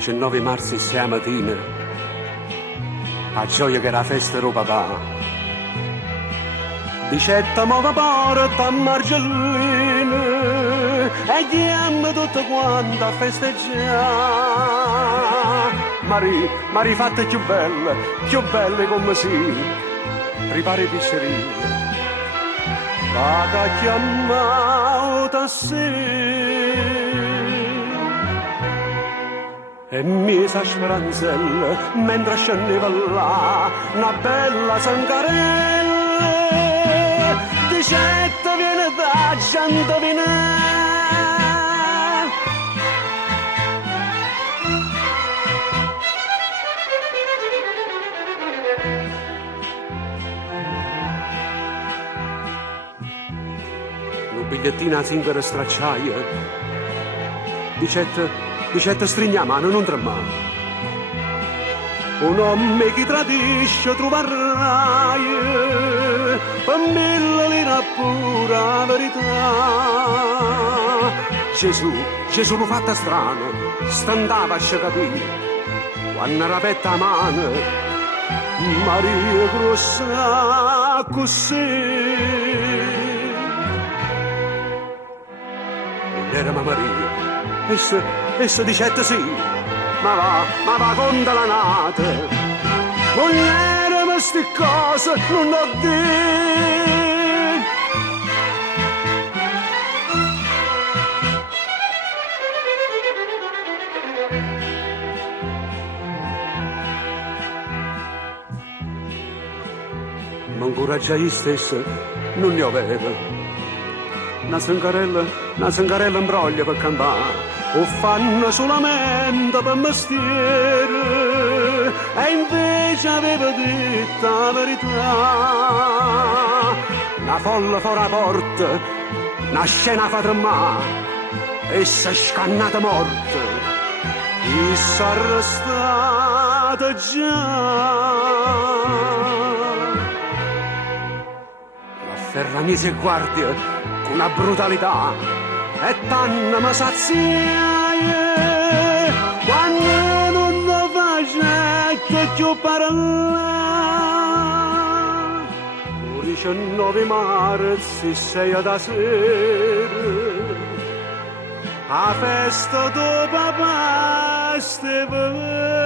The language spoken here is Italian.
19 marzo e 6 mattina, a gioia che era festa del papà. Dicetta muove porta a Margellina e chiama tutto quanto a festeggiare. Mari fatta più belle come si, prepara i piscerini. Vada chiamata sì. E mise speranzelle mentre scendeva là una bella sangarella. Dicetta viene da Giantovina. Un bigliettino a singolo stracciaia. Dicetta stringa mano, non tremare. Un uomo che tradisce troverai, per 1000 lire pura verità. Gesù lo fatta strano, standava a capire, quando era petta a mano, Maria grossa così. Era Maria, essa dicette sì, ma va conta la nata. Non era queste cose, non ho detto. Ma incoraggia io stessa, non ne aveva. Una sangarella in broglia per campare, o fanno solamente per mestiere, e invece aveva detto la verità. La folla fuori la porta, una scena fa tremare, e si scannata morta, e si arrestata già. La ferragnese e guardia, una brutalità e tanto mi saziaie quando non lo facette più parlare. Il 19 marzo 6 da sera a festa do papà Stefano